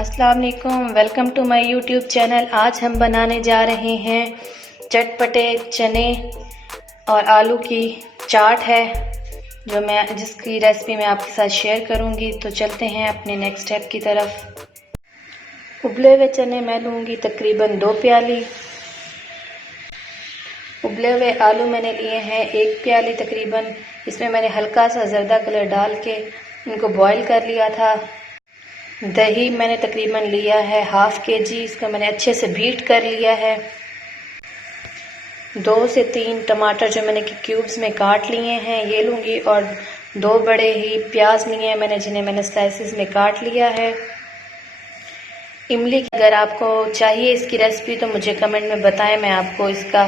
अस्सलाम वालेकुम, welcome to my YouTube channel. आज हम बनाने जा रहे हैं चटपटे चने और आलू की चाट है जिसकी रेसिपी मैं आपके साथ शेयर करूंगी। तो चलते हैं अपने नेक्स्ट स्टेप की तरफ। उबले हुए चने मैं लूँगी तकरीबन 2 प्याली। उबले हुए आलू मैंने लिए हैं 1 प्याली तकरीबन। इसमें मैंने हल्का सा जर्दा कलर डाल के इनको बॉईल कर लिया था। दही मैंने तकरीबन लिया है ½ kg। इसको मैंने अच्छे से बीट कर लिया है। 2 से 3 टमाटर जो मैंने क्यूब्स में काट लिए हैं ये लूँगी, और 2 बड़े ही प्याज लिए हैं मैंने, जिन्हें मैंने स्लाइसेस में काट लिया है। इमली अगर आपको चाहिए इसकी रेसिपी तो मुझे कमेंट में बताएं, मैं आपको इसका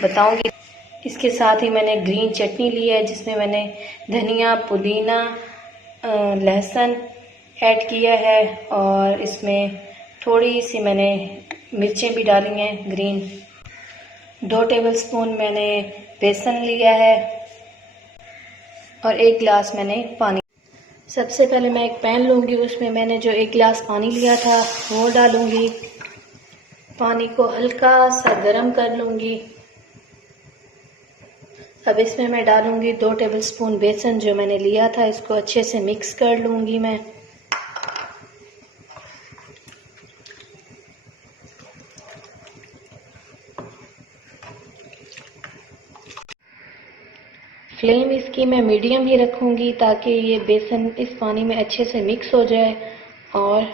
बताऊंगी। इसके साथ ही मैंने ग्रीन चटनी ली है जिसमें मैंने धनिया, पुदीना, लहसुन ऐड किया है, और इसमें थोड़ी सी मैंने मिर्चें भी डाली हैं ग्रीन। 2 टेबलस्पून मैंने बेसन लिया है और 1 गिलास मैंने पानी। सबसे पहले मैं एक पैन लूँगी, उसमें मैंने जो 1 गिलास पानी लिया था वो डालूँगी। पानी को हल्का सा गर्म कर लूँगी। अब इसमें मैं डालूँगी 2 टेबलस्पून बेसन जो मैंने लिया था, इसको अच्छे से मिक्स कर लूँगी मैं। फ्लेम इसकी मैं मीडियम ही रखूँगी ताकि ये बेसन इस पानी में अच्छे से मिक्स हो जाए और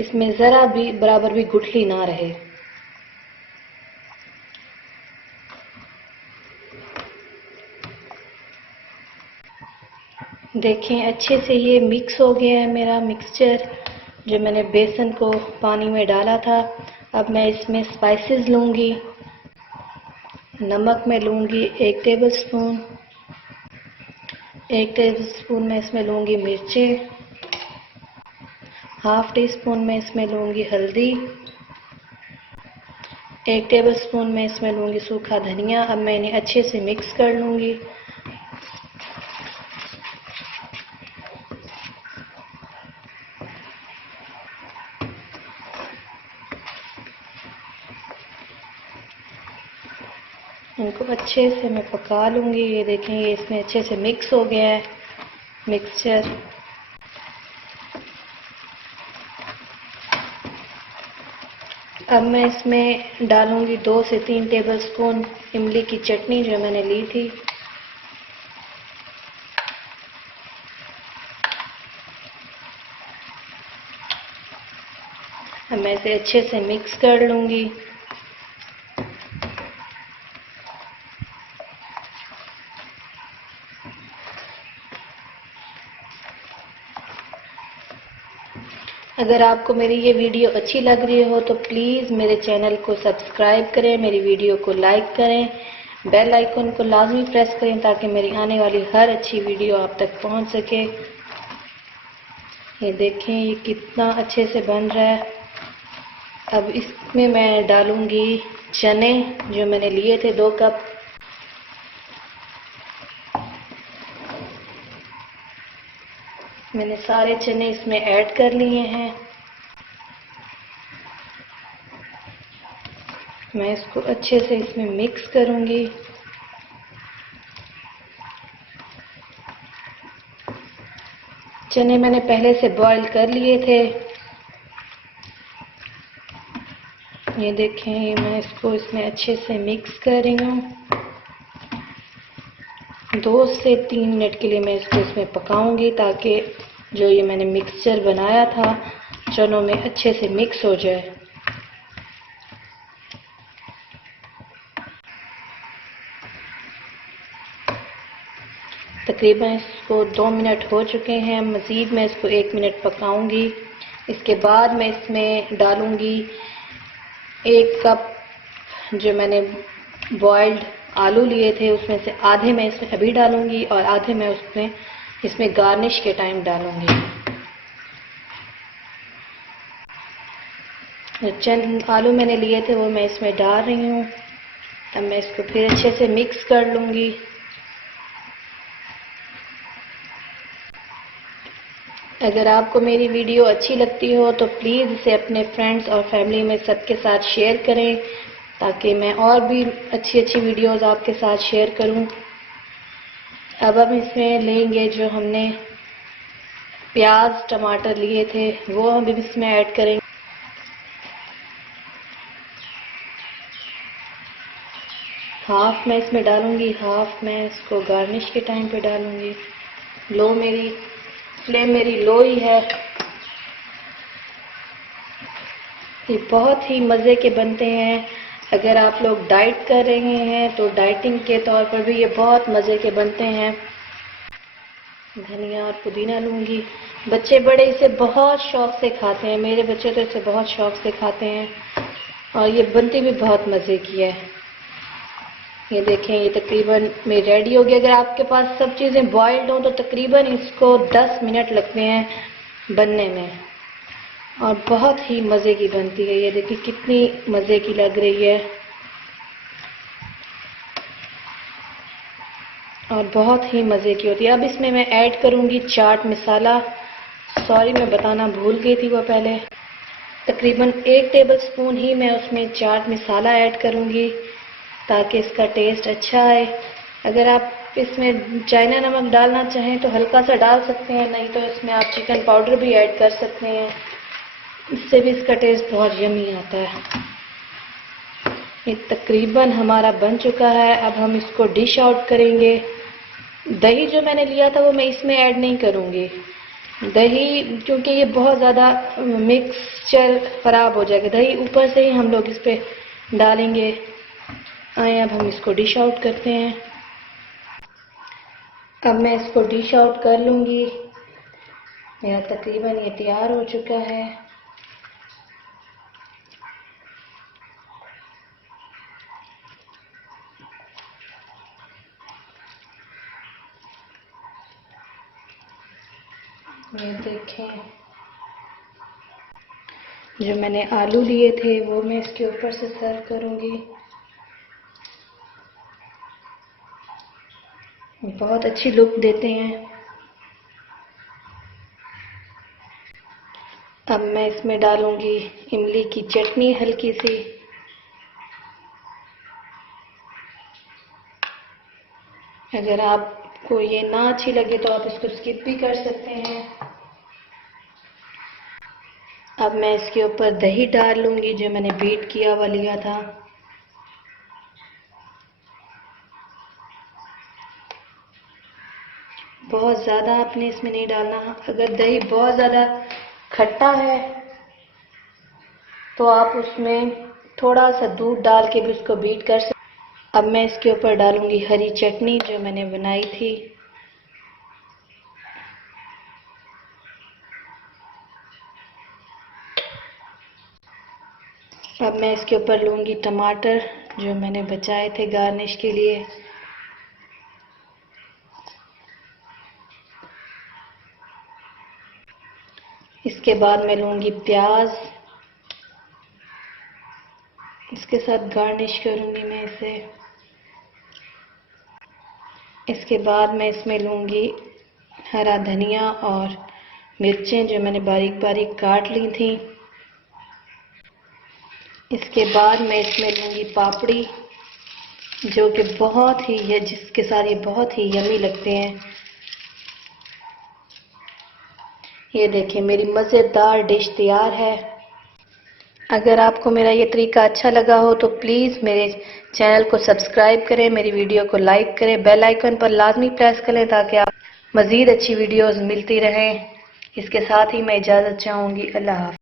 इसमें ज़रा भी बराबर भी गुठली ना रहे। देखें अच्छे से ये मिक्स हो गया है मेरा मिक्सचर जो मैंने बेसन को पानी में डाला था। अब मैं इसमें स्पाइसेस लूँगी। नमक मैं लूँगी 1 टेबलस्पून। 1 टेबलस्पून मैं इसमें लूँगी मिर्चें। ½ टीस्पून मैं इसमें लूँगी हल्दी। 1 टेबलस्पून मैं इसमें लूँगी सूखा धनिया। अब मैं इन्हें अच्छे से मिक्स कर लूँगी। इनको अच्छे से मैं पका लूँगी। ये देखें ये इसमें अच्छे से मिक्स हो गया है मिक्सचर। अब मैं इसमें डालूँगी 2 से 3 टेबलस्पून इमली की चटनी जो मैंने ली थी। अब मैं इसे अच्छे से मिक्स कर लूँगी। अगर आपको मेरी ये वीडियो अच्छी लग रही हो तो प्लीज़ मेरे चैनल को सब्सक्राइब करें, मेरी वीडियो को लाइक करें, बेल आइकन को लाजमी प्रेस करें ताकि मेरी आने वाली हर अच्छी वीडियो आप तक पहुंच सके। ये देखें ये कितना अच्छे से बन रहा है। अब इसमें मैं डालूँगी चने जो मैंने लिए थे 2 कप। मैंने सारे चने इसमें ऐड कर लिए हैं। मैं इसको अच्छे से इसमें मिक्स करूँगी। चने मैंने पहले से बॉईल कर लिए थे। ये देखें मैं इसको इसमें अच्छे से मिक्स कर रही हूँ। 2 से 3 मिनट के लिए मैं इसको इसमें पकाऊंगी ताकि जो ये मैंने मिक्सचर बनाया था चनों में अच्छे से मिक्स हो जाए। तकरीबन इसको 2 मिनट हो चुके हैं। मज़ीद मैं इसको 1 मिनट पकाऊंगी। इसके बाद मैं इसमें डालूंगी 1 कप जो मैंने बॉइल्ड आलू लिए थे, उसमें से आधे मैं इसमें अभी डालूंगी और आधे मैं इसमें गार्निश के टाइम डालूंगी। चंद आलू मैंने लिए थे वो मैं इसमें डाल रही हूँ। अब मैं इसको फिर अच्छे से मिक्स कर लूँगी। अगर आपको मेरी वीडियो अच्छी लगती हो तो प्लीज़ इसे अपने फ्रेंड्स और फैमिली में सबके साथ शेयर करें, ताकि मैं और भी अच्छी अच्छी वीडियोस आपके साथ शेयर करूं। अब हम इसमें लेंगे जो हमने प्याज टमाटर लिए थे, वो हम इसमें ऐड करेंगे। हाफ मैं इसमें डालूंगी, हाफ मैं इसको गार्निश के टाइम पे डालूंगी। फ्लेम मेरी लो ही है। ये बहुत ही मज़े के बनते हैं। अगर आप लोग डाइट कर रहे हैं तो डाइटिंग के तौर पर भी ये बहुत मज़े के बनते हैं। धनिया और पुदीना लूँगी। बच्चे बड़े इसे बहुत शौक़ से खाते हैं, मेरे बच्चे तो इसे बहुत शौक़ से खाते हैं और ये बनती भी बहुत मज़े की है। ये देखें, ये तकरीबन में रेडी हो गया। अगर आपके पास सब चीज़ें बॉइल्ड हों तो तकरीबन इसको 10 मिनट लगते हैं बनने में और बहुत ही मज़े की बनती है। ये देखिए कितनी मज़े की लग रही है और बहुत ही मज़े की होती है। अब इसमें मैं ऐड करूँगी चाट मसाला। सॉरी, मैं बताना भूल गई थी वो पहले। तकरीबन 1 टेबलस्पून ही मैं उसमें चाट मसाला ऐड करूँगी ताकि इसका टेस्ट अच्छा आए। अगर आप इसमें चाइना नमक डालना चाहें तो हल्का सा डाल सकते हैं, नहीं तो इसमें आप चिकन पाउडर भी ऐड कर सकते हैं, इससे भी इसका टेस्ट बहुत यमी आता है। ये तकरीबन हमारा बन चुका है। अब हम इसको डिश आउट करेंगे। दही जो मैंने लिया था वो मैं इसमें ऐड नहीं करूँगी, दही क्योंकि ये बहुत ज़्यादा मिक्सचर ख़राब हो जाएगा। दही ऊपर से ही हम लोग इस पर डालेंगे। आए अब हम इसको डिश आउट करते हैं। अब मैं इसको डिश आउट कर लूँगी। मेरा तकरीबन ये तैयार हो चुका है। ये देखें, जो मैंने आलू लिए थे वो मैं इसके ऊपर से सर्व करूँगी। बहुत अच्छी लुक देते हैं। अब मैं इसमें डालूँगी इमली की चटनी हल्की सी। अगर आपको ये ना अच्छी लगे तो आप इसको स्किप भी कर सकते हैं। अब मैं इसके ऊपर दही डाल लूँगी जो मैंने बीट किया हुआ लिया था। बहुत ज़्यादा आपने इसमें नहीं डालना। अगर दही बहुत ज़्यादा खट्टा है तो आप उसमें थोड़ा सा दूध डाल के भी उसको बीट कर सकते। अब मैं इसके ऊपर डालूँगी हरी चटनी जो मैंने बनाई थी। अब मैं इसके ऊपर लूँगी टमाटर जो मैंने बचाए थे गार्निश के लिए। इसके बाद मैं लूँगी प्याज, इसके साथ गार्निश करूँगी मैं इसे। इसके बाद मैं इसमें लूँगी हरा धनिया और मिर्चें जो मैंने बारीक बारीक काट ली थी। इसके बाद मैं इसमें लूँगी पापड़ी जो कि बहुत ही है, जिसके साथ ये बहुत ही यमी लगते हैं। ये देखिए मेरी मज़ेदार डिश तैयार है। अगर आपको मेरा ये तरीका अच्छा लगा हो तो प्लीज़ मेरे चैनल को सब्सक्राइब करें, मेरी वीडियो को लाइक करें, बेल आइकन पर लाजमी प्रेस करें ताकि आप मज़ीद अच्छी वीडियोज़ मिलती रहें। इसके साथ ही मैं इजाज़त चाहूँगी। अल्लाह हाफ़िज़।